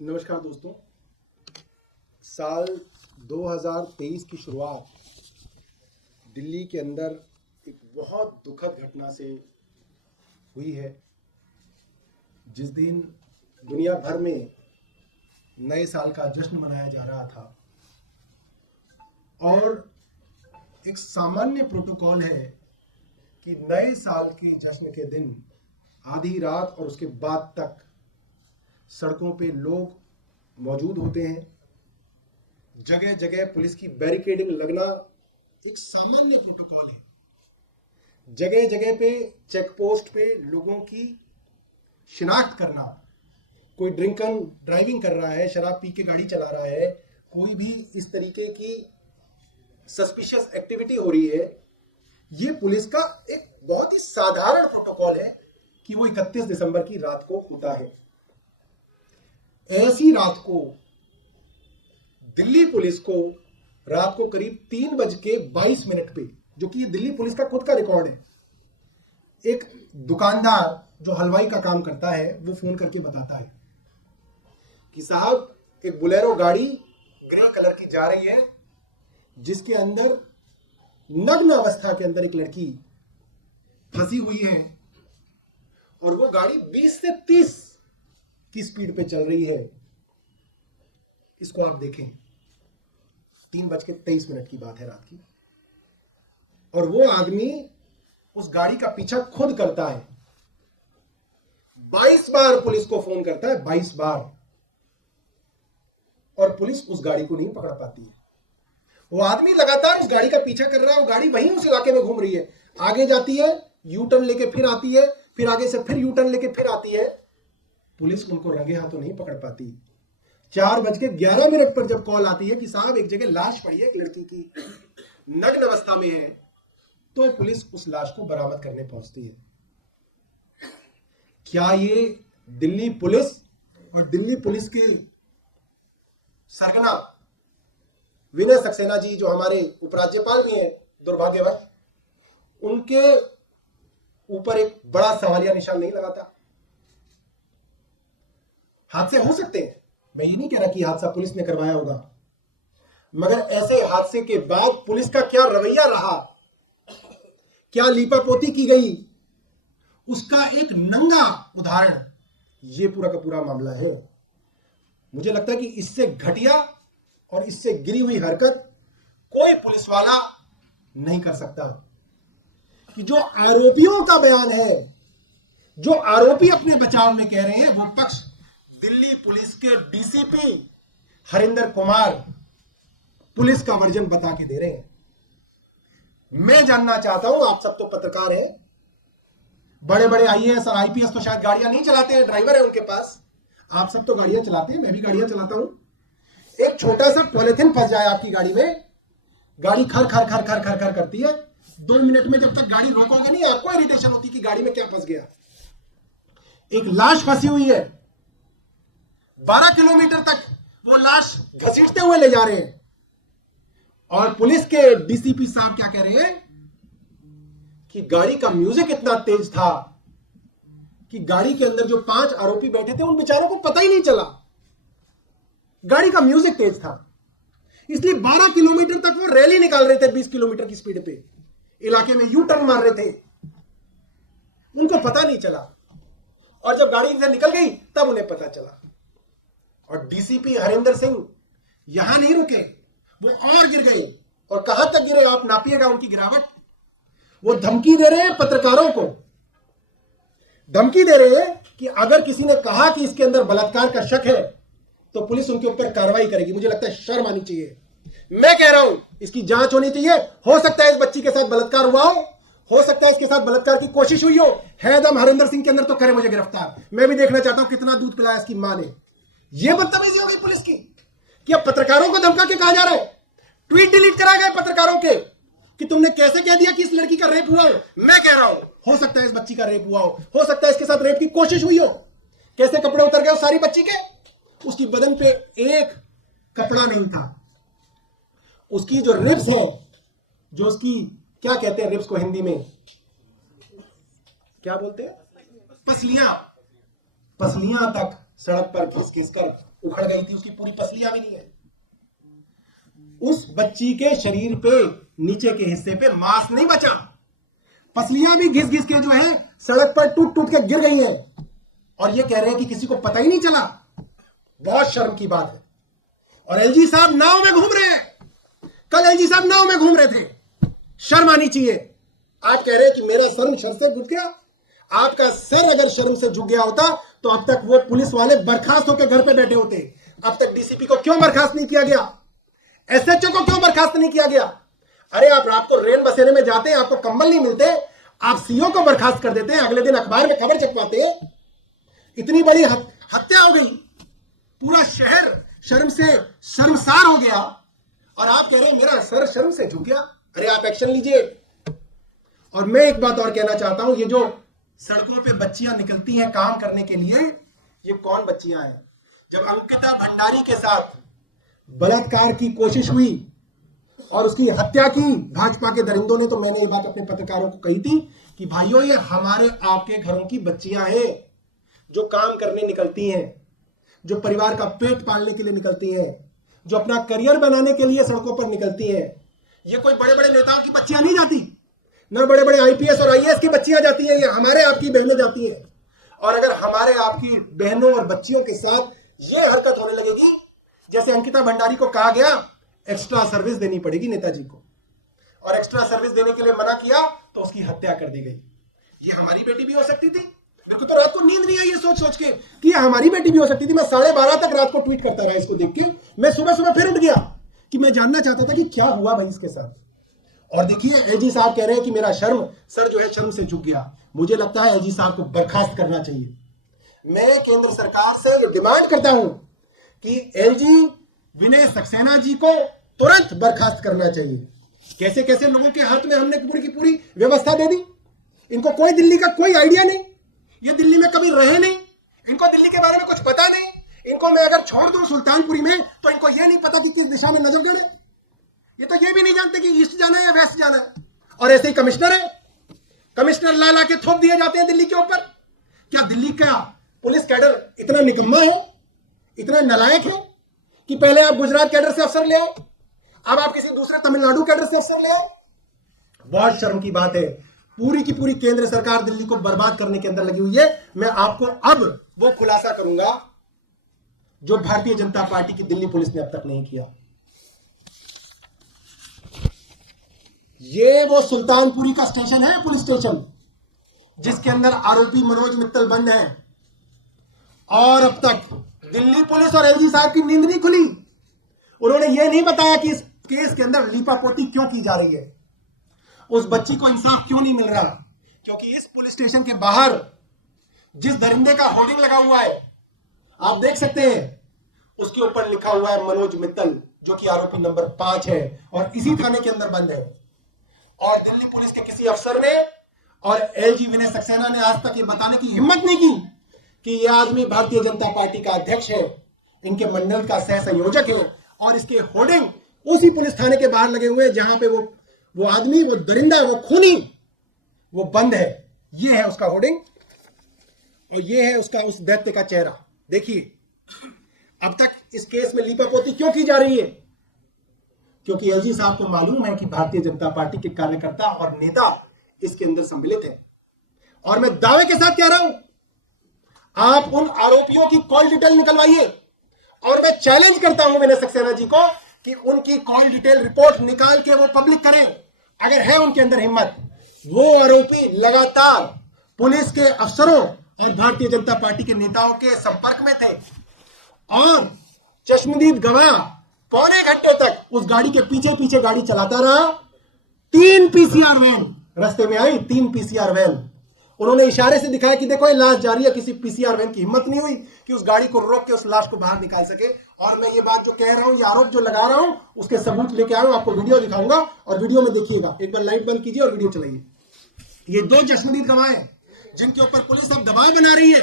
नमस्कार दोस्तों, साल 2023 की शुरुआत दिल्ली के अंदर एक बहुत दुखद घटना से हुई है। जिस दिन दुनिया भर में नए साल का जश्न मनाया जा रहा था और एक सामान्य प्रोटोकॉल है कि नए साल के जश्न के दिन आधी रात और उसके बाद तक सड़कों पे लोग मौजूद होते हैं। जगह जगह पुलिस की बैरिकेडिंग लगना एक सामान्य प्रोटोकॉल है। जगह जगह पे चेक पोस्ट पे लोगों की शिनाख्त करना, कोई ड्रिंक एंड ड्राइविंग कर रहा है, शराब पी के गाड़ी चला रहा है, कोई भी इस तरीके की सस्पिशियस एक्टिविटी हो रही है, ये पुलिस का एक बहुत ही साधारण प्रोटोकॉल है कि वो 31 दिसंबर की रात को होता है। ऐसी रात को दिल्ली पुलिस को रात को करीब 3:22 पे, जो कि दिल्ली पुलिस का खुद का रिकॉर्ड है, एक दुकानदार जो हलवाई का काम करता है वो फोन करके बताता है कि साहब एक बोलेरो गाड़ी ग्रे कलर की जा रही है, जिसके अंदर नग्न अवस्था के अंदर एक लड़की फंसी हुई है और वो गाड़ी 20 से 30 की स्पीड पे चल रही है। इसको आप देखें, 3:23 की बात है रात की, और वो आदमी उस गाड़ी का पीछा खुद करता है। 22 बार पुलिस को फोन करता है, 22 बार, और पुलिस उस गाड़ी को नहीं पकड़ पाती है। वो आदमी लगातार उस गाड़ी का पीछा कर रहा है, वो गाड़ी वहीं उस इलाके में घूम रही है, आगे जाती है, यू टर्न लेके फिर आती है, फिर आगे से फिर यू टर्न लेके फिर आती है। पुलिस उनको रंगे हाथों नहीं पकड़ पाती। 4:11 पर जब कॉल आती है कि साहब एक जगह लाश पड़ी है, एक लड़की की नग्न अवस्था में है, तो पुलिस उस लाश को बरामद करने पहुंचती है। क्या ये दिल्ली पुलिस और दिल्ली पुलिस के सरगना विनय सक्सेना जी, जो हमारे उपराज्यपाल भी हैं दुर्भाग्यवश, उनके ऊपर एक बड़ा सवालिया निशान नहीं लगाता? हादसे हो सकते हैं, मैं ये नहीं कह रहा कि हादसा पुलिस ने करवाया होगा, मगर ऐसे हादसे के बाद पुलिस का क्या रवैया रहा, क्या लीपापोती की गई, उसका एक नंगा उदाहरण ये पूरा का पूरा मामला है। मुझे लगता है कि इससे घटिया और इससे गिरी हुई हरकत कोई पुलिस वाला नहीं कर सकता। कि जो आरोपियों का बयान है, जो आरोपी अपने बचाव में कह रहे हैं, वो पक्ष दिल्ली पुलिस के डीसीपी हरिंदर कुमार पुलिस का वर्जन बता के दे रहे हैं। मैं जानना चाहता हूं, आप सब तो पत्रकार हैं, बड़े बड़े आईएएस और आईपीएस तो शायद गाड़ियां नहीं चलाते हैं, ड्राइवर है उनके पास, आप सब तो गाड़ियां चलाते हैं, मैं भी गाड़ियां चलाता हूं। एक छोटा सा पॉलिथीन फंस जाए आपकी गाड़ी में, गाड़ी खर खर खर खर खर खर करती है। 2 मिनट में जब तक गाड़ी रोकोगे नहीं, आपको इरिटेशन होती कि गाड़ी में क्या फंस गया। एक लाश फंसी हुई है, 12 किलोमीटर तक वो लाश घसीटते हुए ले जा रहे हैं, और पुलिस के डीसीपी साहब क्या कह रहे हैं कि गाड़ी का म्यूजिक इतना तेज था कि गाड़ी के अंदर जो 5 आरोपी बैठे थे उन बेचारों को पता ही नहीं चला, गाड़ी का म्यूजिक तेज था, इसलिए 12 किलोमीटर तक वो रैली निकाल रहे थे 20 किलोमीटर की स्पीड पे, इलाके में यू टर्न मार रहे थे, उनको पता नहीं चला, और जब गाड़ी से निकल गई तब उन्हें पता चला। और डीसीपी हरिंदर सिंह यहां नहीं रुके, वो और गिर गए, और कहां तक गिरे आप नापिएगा उनकी गिरावट। वो धमकी दे रहे हैं पत्रकारों को, धमकी दे रहे हैं कि अगर किसी ने कहा कि इसके अंदर बलात्कार का शक है तो पुलिस उनके ऊपर कार्रवाई करेगी। मुझे लगता है शर्म आनी चाहिए। मैं कह रहा हूं इसकी जांच होनी चाहिए। हो सकता है इस बच्ची के साथ बलात्कार हुआ हो सकता है इसके साथ बलात्कार की कोशिश हुई हो, है दम हरिंदर सिंह के अंदर तो करे मुझे गिरफ्तार। मैं भी देखना चाहता हूं कितना दूध पिलाया इसकी मां ने। यह बदतमीजी हो गई पुलिस की कि अब पत्रकारों को धमका के कहा जा रहा है, ट्वीट डिलीट कराए गए पत्रकारों के कि तुमने कैसे कह दिया कि इस लड़की का रेप हुआ हो। मैं कह रहा हूं हो सकता है इस बच्ची का रेप हुआ हो सकता है इसके साथ रेप की कोशिश हुई हो। कैसे कपड़े उतर गए उस सारी बच्ची के, उसकी बदन पे एक कपड़ा नहीं था, उसकी जो रिब्स है, जो उसकी क्या कहते हैं रिब्स को हिंदी में क्या बोलते हैं, पसलियां पसलियां तक सड़क पर घिस घिस कर उखड़ गई थी, उसकी पूरी पसलियां भी नहीं है। उस बच्ची के शरीर पे नीचे के हिस्से पे मांस नहीं बचा, पसलियां भी घिस घिस के जो है सड़क पर टूट टूट के गिर गई हैं, और ये कह रहे हैं कि किसी को पता ही नहीं चला। बहुत शर्म की बात है। और एलजी साहब नाव में घूम रहे हैं, कल एलजी साहब नाव में घूम रहे थे, शर्म आनी चाहिए। आप कह रहे हैं कि मेरा सर शर्म से झुक गया। आपका सर अगर शर्म से झुक गया होता तो अब तक वो पुलिस वाले बर्खास्त होकर घर पे बैठे होते। अब तक डीसीपी को क्यों बर्खास्त नहीं किया गया, एसएचओ को क्यों बर्खास्त नहीं किया गया? अरे आप रात को रेन बसेरे में जाते हैं, आपको कंबल नहीं मिलते, आप सीओ को बर्खास्त कर देते हैं, अगले दिन अखबार में खबर छपवाते हैं। इतनी बड़ी हत्या हो गई, पूरा शहर शर्म से शर्मसार हो गया, और आप कह रहे हैं मेरा सर शर्म से झुक गया। अरे आप एक्शन लीजिए। और मैं एक बात और कहना चाहता हूं, ये जो सड़कों पे बच्चियां निकलती हैं काम करने के लिए, ये कौन बच्चियां हैं? जब अंकिता भंडारी के साथ बलात्कार की कोशिश हुई और उसकी हत्या की भाजपा के दरिंदों ने, तो मैंने ये बात अपने पत्रकारों को कही थी कि भाइयों ये हमारे आपके घरों की बच्चियां हैं जो काम करने निकलती हैं, जो परिवार का पेट पालने के लिए निकलती हैं, जो अपना करियर बनाने के लिए सड़कों पर निकलती हैं। ये कोई बड़े बड़े नेताओं की बच्चियां नहीं जाती, ना बड़े बड़े आईपीएस और आईएएस की बच्चियां जाती हैं, ये हमारे आपकी बहनें जाती हैं। और अगर हमारे आपकी बहनों और बच्चियों के साथ ये हरकत होने लगेगी, जैसे अंकिता भंडारी को कहा गया एक्स्ट्रा सर्विस देनी पड़ेगी नेताजी को, और एक्स्ट्रा सर्विस देने के लिए मना किया तो उसकी हत्या कर दी गई। ये हमारी बेटी भी हो सकती थी। मेरे को तो रात को नींद नहीं आई ये सोच सोच के कि ये हमारी बेटी भी हो सकती थी। मैं 12:30 तक रात को ट्वीट करता रहा इसको देख के। मैं सुबह सुबह फिर उठ गया कि मैं जानना चाहता था कि क्या हुआ भाई इसके साथ। और देखिए एजी साहब कह रहे हैं कि मेरा सर जो है शर्म से झुक गया। मुझे लगता है एजी साहब को बर्खास्त करना चाहिए। मैं केंद्र सरकार से ये डिमांड करता हूं कि एलजी विनय सक्सेना जी को तुरंत बर्खास्त करना चाहिए। कैसे कैसे लोगों के हाथ में हमने पूरी की पूरी व्यवस्था दे दी, इनको कोई दिल्ली का कोई आइडिया नहीं, ये दिल्ली में कभी रहे नहीं, इनको दिल्ली के बारे में कुछ पता नहीं। इनको मैं अगर छोड़ दूं सुल्तानपुरी में तो इनको ये नहीं पता कि किस दिशा में नजर गड़े। ये तो ये भी नहीं जानते कि ईस्ट जाना है या वेस्ट जाना है। और ऐसे ही कमिश्नर है, कमिश्नर ला के थोप दिए जाते हैं दिल्ली के ऊपर। क्या दिल्ली का पुलिस कैडर इतना निकम्मा है, इतना नालायक है कि पहले आप गुजरात कैडर से अफसर ले आए, अब आप किसी दूसरे तमिलनाडु कैडर से अफसर ले आए? बहुत शर्म की बात है। पूरी की पूरी केंद्र सरकार दिल्ली को बर्बाद करने के अंदर लगी हुई है। मैं आपको अब वो खुलासा करूंगा जो भारतीय जनता पार्टी की दिल्ली पुलिस ने अब तक नहीं किया। ये वो सुल्तानपुरी का स्टेशन है, पुलिस स्टेशन, जिसके अंदर आरोपी मनोज मित्तल बंद है, और अब तक दिल्ली पुलिस और एलजी साहब की नींद नहीं खुली। उन्होंने ये नहीं बताया कि इस केस के अंदर लीपापोती क्यों की जा रही है, उस बच्ची को इंसाफ क्यों नहीं मिल रहा। क्योंकि इस पुलिस स्टेशन के बाहर जिस दरिंदे का होर्डिंग लगा हुआ है आप देख सकते हैं, उसके ऊपर लिखा हुआ है मनोज मित्तल, जो कि आरोपी नंबर 5 है और इसी थाने के अंदर बंद है। और दिल्ली पुलिस के किसी अफसर ने और एलजी विनय सक्सेना ने आज तक ये बताने की हिम्मत नहीं की कि यह आदमी भारतीय जनता पार्टी का अध्यक्ष है, इनके मंडल का सह संयोजक है, और इसके होर्डिंग उसी पुलिस थाने के बाहर लगे हुए हैं जहां पे वो आदमी, वो दरिंदा, वो खूनी, वो बंद है। ये है उसका होर्डिंग और ये है उसका उस दैत्य का चेहरा। देखिए अब तक इस केस में लीपापोती क्यों की जा रही है? क्योंकि एलजी साहब को मालूम है कि भारतीय जनता पार्टी के कार्यकर्ता और नेता इसके अंदर सम्मिलित हैं। और मैं दावे के साथ कह रहा हूं, आप उन आरोपियों की कॉल डिटेल निकलवाइए, और मैं चैलेंज करता हूं विनय सक्सेना जी को कि उनकी कॉल डिटेल रिपोर्ट निकाल के वो पब्लिक करें। अगर है उनके अंदर हिम्मत। वो आरोपी लगातार पुलिस के अफसरों और भारतीय जनता पार्टी के नेताओं के संपर्क में थे, और चश्मदीद गवाह पौने घंटे तक उस गाड़ी के पीछे पीछे गाड़ी चलाता रहा। 3 पीसीआर वैन रास्ते में आई, 3 पीसीआर वैन। उन्होंने इशारे से दिखाया कि देखो ये लाश जा रही है। किसी पीसीआर वैन की हिम्मत नहीं हुई कि उस गाड़ी को रोक के उस लाश को बाहर निकाल सके। और मैं ये बात जो कह रहा हूं, ये आरोप जो लगा रहा हूं, उसके सबूत लेके आया हूं, आपको वीडियो दिखाऊंगा और वीडियो में देखिएगा। एक बार लाइट बंद कीजिए और वीडियो चलाइए। ये 2 चश्मदीद गवाह हैं जिनके ऊपर पुलिस अब दबाव बना रही है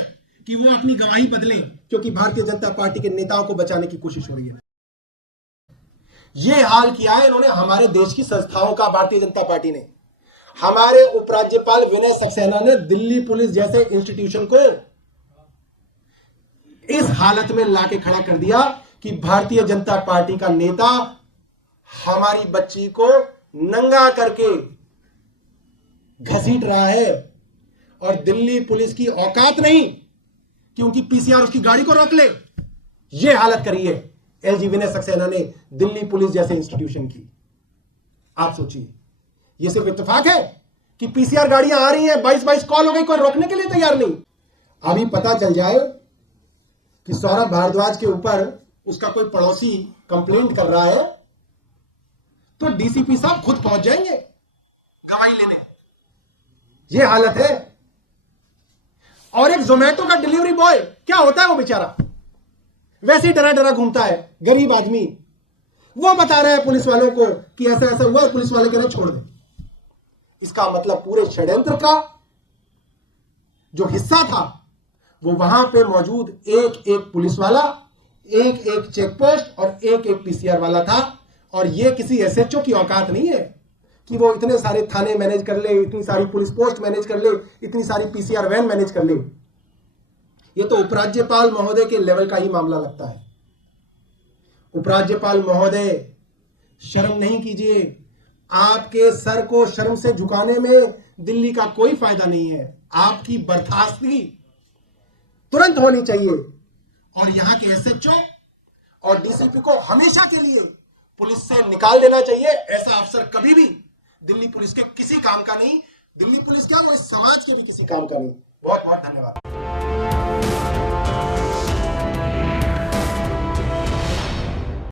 कि वो अपनी गवाही बदले, क्योंकि भारतीय जनता पार्टी के नेताओं को बचाने की कोशिश हो रही है। ये हाल किया है इन्होंने हमारे देश की संस्थाओं का, भारतीय जनता पार्टी ने। हमारे उपराज्यपाल विनय सक्सेना ने दिल्ली पुलिस जैसे इंस्टीट्यूशन को इस हालत में लाके खड़ा कर दिया कि भारतीय जनता पार्टी का नेता हमारी बच्ची को नंगा करके घसीट रहा है, और दिल्ली पुलिस की औकात नहीं कि उनकी पीसीआर उसकी गाड़ी को रोक ले। यह हालत करी है एलजी विनय सक्सेना ने दिल्ली पुलिस जैसे इंस्टीट्यूशन की। आप सोचिए, यह सिर्फ इत्तेफाक है कि पीसीआर गाड़ियां आ रही हैं, 22 कॉल हो गई, कोई रोकने के लिए तैयार नहीं। अभी पता चल जाए कि सौरभ भारद्वाज के ऊपर उसका कोई पड़ोसी कंप्लेंट कर रहा है, तो डीसीपी साहब खुद पहुंच जाएंगे गवाही लेने। यह हालत है। और एक जोमेटो का डिलीवरी बॉय क्या होता है, वो बेचारा वैसे ही डरा डरा घूमता है, गरीब आदमी। वो बता रहा है पुलिस वालों को कि ऐसा ऐसा हुआ, पुलिस वाले कह रहे छोड़ दे। इसका मतलब पूरे षड्यंत्र का जो हिस्सा था वो वहां पे मौजूद एक एक पुलिस वाला, एक एक चेक पोस्ट और एक एक पीसीआर वाला था। और ये किसी एसएचओ की औकात नहीं है कि वो इतने सारे थाने मैनेज कर ले, इतनी सारी पुलिस पोस्ट मैनेज कर ले, इतनी सारी पीसीआर वैन मैनेज कर ले। ये तो उपराज्यपाल महोदय के लेवल का ही मामला लगता है। उपराज्यपाल महोदय, शर्म नहीं कीजिए। आपके सर को शर्म से झुकाने में दिल्ली का कोई फायदा नहीं है। आपकी बर्खास्तगी तुरंत होनी चाहिए, और यहां के एसएचओ और डीसीपी को हमेशा के लिए पुलिस से निकाल देना चाहिए। ऐसा अफसर कभी भी दिल्ली पुलिस के किसी काम का नहीं। दिल्ली पुलिस क्या, वो इस समाज के भी किसी काम का नहीं। बहुत बहुत धन्यवाद।